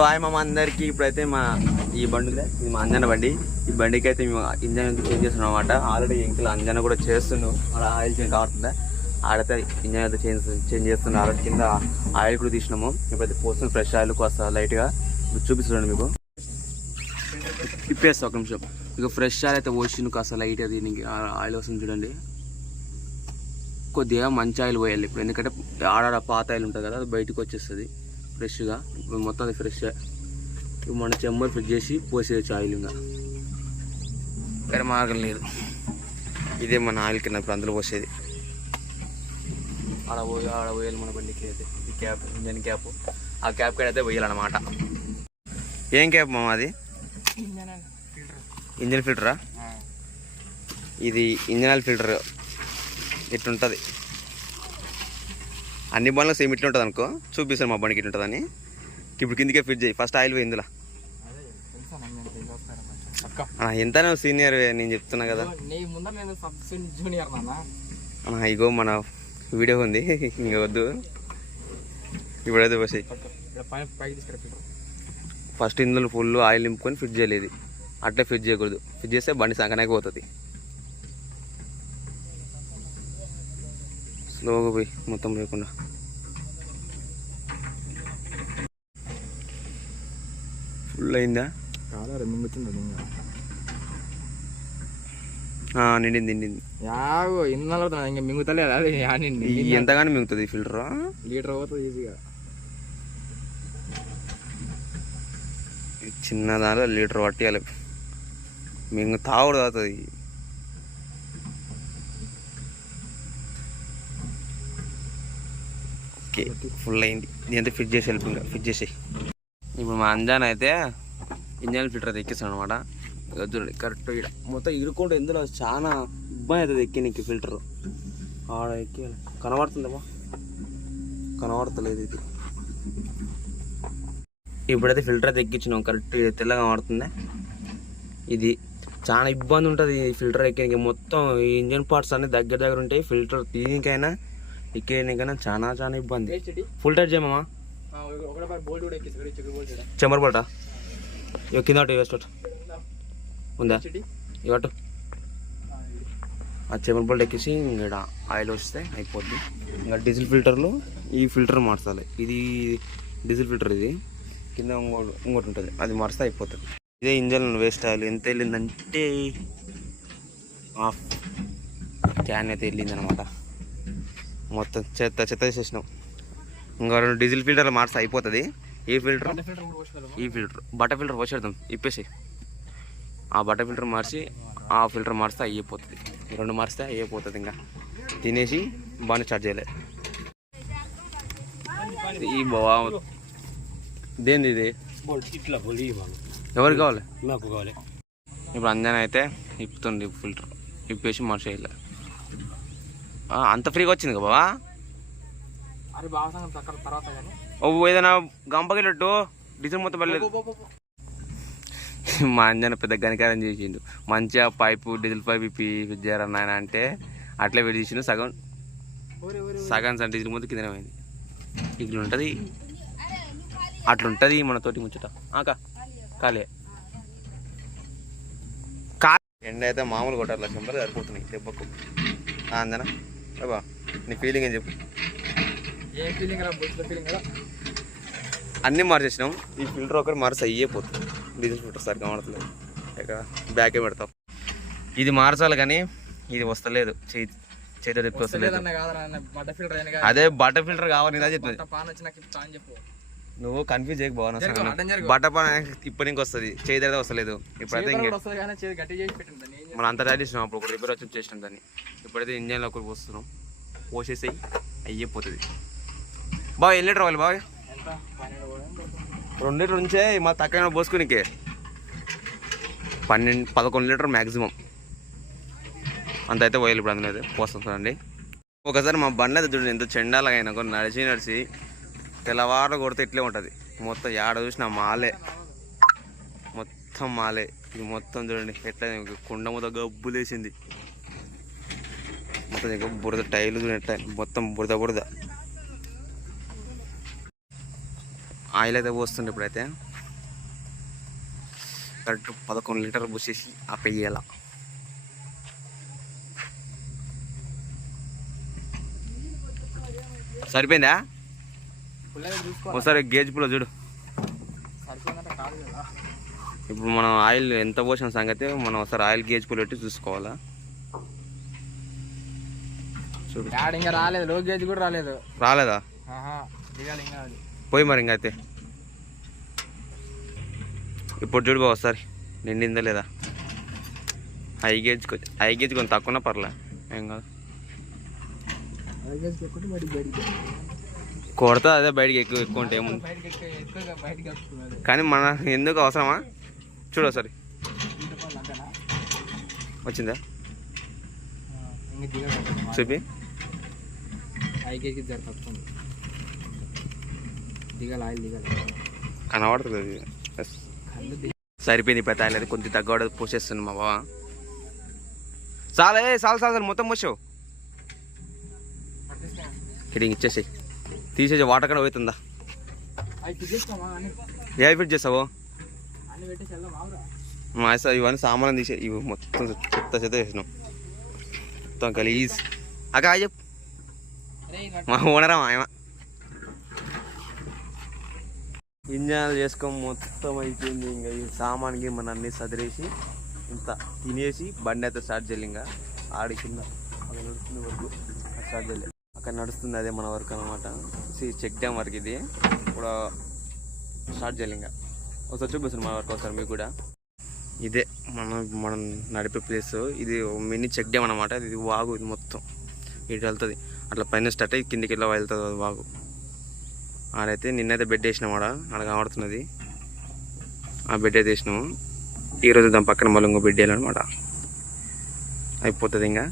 Hi మామ అందరికి. ఇప్పుడైతే ఈ బండి ఉందే, ఇది మా అంజన బండి. ఈ బండికి అయితే మేము ఇంజన్ చేంజ్ చేస్తున్నాం అనమాట. ఆల్రెడీ ఇంట్లో అంజన కూడా చేస్తున్నాం, అలా ఆయిల్ చేంజ్ కావస్తుందా. ఆడైతే ఇంజన్ అయితే చేంజ్ చేస్తున్నాం. ఆల్రెడీ కింద ఆయిల్ కూడా తీసినాము. ఇప్పుడైతే పోస్తుంది ఫ్రెష్ ఆయిల్ కాస్త లైట్గా చూపిస్తున్నాను మీకు. తిప్పేస్తా ఒక నిమిషం. ఇక ఫ్రెష్ ఆయిల్ అయితే పోసింది కాస్త లైట్గా, దీనికి ఆయిల్ వస్తుంది చూడండి. కొద్దిగా మంచి ఆయిల్ పోయాలి ఇప్పుడు, ఎందుకంటే ఆడ పాత ఆయిల్ ఉంటుంది కదా, అది బయటకు వచ్చేస్తుంది ఫ్రెష్గా. ఇప్పుడు మొత్తం అది ఫ్రెష్. ఇప్పుడు మన చెమ్మలు ఫ్రిడ్జ్ చేసి పోసేయచ్చు ఆయిల్. ఇంకా వేరే మార్గం లేదు. ఇదే మన ఆయిల్ కింద ఇప్పుడు అందులో పోసేది. ఆడ పోయాలి మన బండికి అయితే. ఈ క్యాప్, ఇంజన్ క్యాప్, ఆ క్యాప్ కాడ అయితే పోయాలన్నమాట. ఏం క్యాప్ మామ అది? ఇంజన్ ఫిల్టరా? ఇది ఇంజన్ ఆయిల్ ఫిల్టర్. ఇట్లుంటుంది అన్ని బండ్లకు సేమ్ ఇట్లా ఉంటుంది అనుకో. చూపిస్తాను మా బండికి ఇట్లుంటుందని. ఇప్పుడు కిందికే ఫిట్ చేయి. ఫస్ట్ ఆయిల్ పోయి ఇందులో. ఎంత సీనియర్ నేను చెప్తున్నా కదా. ఇగో మన వీడియో ఉంది, ఇంక వద్దు. ఇప్పుడైతే పోసాయి. ఫస్ట్ ఇందులో ఫుల్ ఆయిల్ నింపుకొని ఫిట్ చేయలేదు. అట్లే ఫిట్ చేయకూడదు. ఫిట్ చేస్తే బండి సంకనాకి పోతుంది. స్లోగా పోయి మొత్తం లేకుండా. ఫుల్ అయిందా? నిండింది. ఎంతగానో మింగుతుంది ఫిల్టర్. లీటర్ పోతుంది ఈజీగా. చిన్న దానిలో లీటర్ పట్టియాలి. మింగు తాగుడు అవుతుంది. ఓకే, ఫుల్ అయింది. దీంతో ఫిట్ చేసి వెళ్ళిపోయింది. ఫిట్ చేసి ఇప్పుడు మా అంజాన్ అయితే ఇంజన్ ఫిల్టర్ ఎక్కిస్తాను అనమాట. చూడండి కరెక్ట్ ఇక్కడ మొత్తం ఇరుక్కుంటే ఇందులో చాలా ఇబ్బంది అవుతుంది ఎక్కి నీకు ఫిల్టర్. ఆడ ఎక్కి కనబడుతుందమ్మా, కనబడతలేదు ఇది. ఇప్పుడైతే ఫిల్టర్ అయితే ఎక్కించినాం. కరెక్ట్ తెల్లగా కనబడుతుంది. ఇది చాలా ఇబ్బంది ఉంటుంది ఈ ఫిల్టర్ ఎక్కి. మొత్తం ఈ ఇంజన్ పార్ట్స్ అన్ని దగ్గర ఉంటాయి. ఫిల్టర్ తీయనికైనా ఎక్కేయడానికైనా చాలా ఇబ్బంది. Full tight చేయమా. చెంబర్ బోల్టా ఇక కింద వేస్ట్ ఉందా ఇవట్టు. ఆ చెంబర్ బోల్ట్ ఎక్కేసి ఇక్కడ ఆయిల్ వస్తే అయిపోద్ది. ఇంకా డీజిల్ ఫిల్టర్లో ఈ ఫిల్టర్ మార్చాలి. ఇది డీజిల్ ఫిల్టర్. ఇది కింద ఇంకోటి ఉంటుంది, అది మారిస్తే అయిపోతుంది. ఇదే ఇంజన్ వేస్ట్ ఆయిల్ ఎంత వెళ్ళిందంటే హాఫ్ క్యాన్ అయితే వెళ్ళింది అనమాట. మొత్తం చెత్త చేసేసినాం. ఇంకా 2 డీజిల్ ఫిల్టర్లు మార్చి అయిపోతుంది. ఈ ఫిల్టర్ బట్ట ఫిల్టర్ పోసేద్దాం. ఇప్పేసి ఆ బట్ట ఫిల్టర్ మార్చి ఆ ఫిల్టర్ మారిస్తే అయిపోతుంది. 2 మారిస్తే అయిపోతుంది. ఇంకా తినేసి బాగా స్టార్ట్ చేయలేదు. ఈ బావా దేని ఇది ఎవరికి కావాలి? నాకు కావాలి. ఇప్పుడు అంజన అయితే ఇప్పుతుంది ఫిల్టర్. ఇప్పేసి మార్చేయాలి. అంత ఫ్రీగా వచ్చింది కదా బావా. ఏదైనా గంపకెళ్ళట్టు డీజిల్ మొత్తం వెళ్ళలేదు. మా అంజన పెద్ద గనికారం చేసిండు. మంచిగా పైపు డీజిల్ పైప్ ఫిట్ చేయాలన్న ఆయన అంటే అట్లే పెట్టి చేసిండు. సగం డీజిల్ మొత్తం కిందనే పోయింది. ఇట్లా ఉంటుంది, అట్లుంటుంది మనతోటి ముచ్చట. కాలే ఎండ అయితే మామూలు కొట్టారు. లక్ష్యం సరిపోతున్నాయి దెబ్బకు. అంజన బా నీ ఫీలింగ్ ఏం చెప్పు. అన్నీ మార్చేసినాం. ఈ ఫిల్టర్ ఒకటి మార్చి అయ్యేపోతుంది. డీజిల్ ఫిల్టర్ సరిగ్గా మాడతలేదు. ఇక బ్యాకే పెడతాం. ఇది మార్చాలి కానీ ఇది వస్తలేదు. చేతి తిప్పి వస్తలేదు. అదే బట్ట ఫిల్టర్ కావాలి ఇదా చెప్తుంది. నువ్వు కన్ఫ్యూజ్ చేయకు బాగా. బట్ట పాన్ తిప్పడానికి వస్తుంది, చేతి అయితే వస్తలేదు. ఇప్పుడైతే మనం అంత టైట్ చేసినాం. అప్పుడు ఒక రిపేర్ వచ్చి చేసినాం దాన్ని. ఇప్పుడైతే ఇంజన్లో ఒకటి పోస్తున్నాం. పోసేసి అయ్యిపోతుంది. బాగా 8 లీటర్ అవ్వాలి. బాగా 2 లీటర్ ఉంచే మా తక్కువ పోసుకునికే 11 లీటర్ మ్యాక్సిమం అంత అయితే పోయాలి. ఇప్పుడు అందులో అయితే పోస్తుందండి. ఒకసారి మా బండి అయితే చూడండి ఎంత చెండాలగా అయినా కొన్ని నడిచి తెల్లవారు కొడితే ఇట్లే ఉంటుంది. మొత్తం ఏడ చూసిన మాలే, మొత్తం మాలే. ఇది మొత్తం చూడండి ఎట్లా కుండ మొత్తం గబ్బులేసింది. మొత్తం బురద టైలు చూడండి ఎట్లా మొత్తం బురద. ఆయిల్ అయితే పోస్తుండే ఇప్పుడైతే కరెక్ట్ 11 లీటర్లు పోసేసి ఆపేయాల. సరిపోయిందా? ఒకసారి గేజ్ పుల్ల చూడు. ఇప్పుడు మనం ఆయిల్ ఎంత పోసిన సంగతి మనం ఒకసారి ఆయిల్ గేజ్ పుల్ల పెట్టి చూసుకోవాలా. చూడు ఇంకా రాలేదు, లో గేజ్ కూడా రాలేదు. రాలేదా? పోయి మరి ఇంకా అయితే ఇప్పుడు చూడు బాబు ఒకసారి నిండిందా లేదా. హై గేజ్ కొంచెం తక్కువనా పర్లే, ఏం కాదు. కొడతా అదే బయటికి ఎక్కువ ఉంటే ఏముంది, కానీ మన ఎందుకు అవసరమా? చూడు ఒకసారి వచ్చిందా చూపి. కనబడుతుంది. సరిపోయింది ఇప్పుడు ఆయిల్. కొంచెం తగ్గ పోసేస్తుంది మా బావ. చాలు మొత్తం పోసావు. కిడింగ్ ఇచ్చేసి తీసేసి వాటర్ కూడా పోతుందా? ఏ ఫిట్ చేస్తావు? ఇవన్నీ సామాన్ తీసే, ఇవి మొత్తం చెత్త చేసినావు మొత్తం గలీజ్. అక్క చెప్పు మా ఓనరా మాయమా. ఇంజనాలు చేసుకొని మొత్తం అయిపోయింది. ఇంకా ఈ సామాన్కి మన అన్నీ సదిరేసి ఇంత తినేసి బండి అయితే స్టార్ట్ చేయాలి. ఇంకా ఆడి కింద అక్కడ నడుస్తుంది వరకు స్టార్ట్ చేయలేదు. అక్కడ నడుస్తుంది అదే మన వర్క్ అనమాట. చెక్ డ్యామ్ వర్క్ ఇది ఇప్పుడు స్టార్ట్ చేయాలి. ఇంకా ఒకసారి చూపిస్తుంది మన వర్క్ ఒకసారి మీకు కూడా. ఇదే మనం నడిపే ప్లేస్. ఇది మినీ చెక్ డ్యామ్ అనమాట. ఇది వాగు, ఇది మొత్తం ఇటు వెళ్తుంది. అట్లా పైన స్టార్ట్ అయ్యి కిందికి ఇలా వెళ్తుంది అది వాగు. ఆడైతే నిన్నైతే బెడ్ వేసినాం. ఆడ కనబడుతున్నది ఆ బెడ్ అయితే వేసినాము. ఈరోజు దాని పక్కన మళ్ళీ ఇంకో బెడ్ వేయాలన్నమాట. అయిపోతుంది ఇంకా.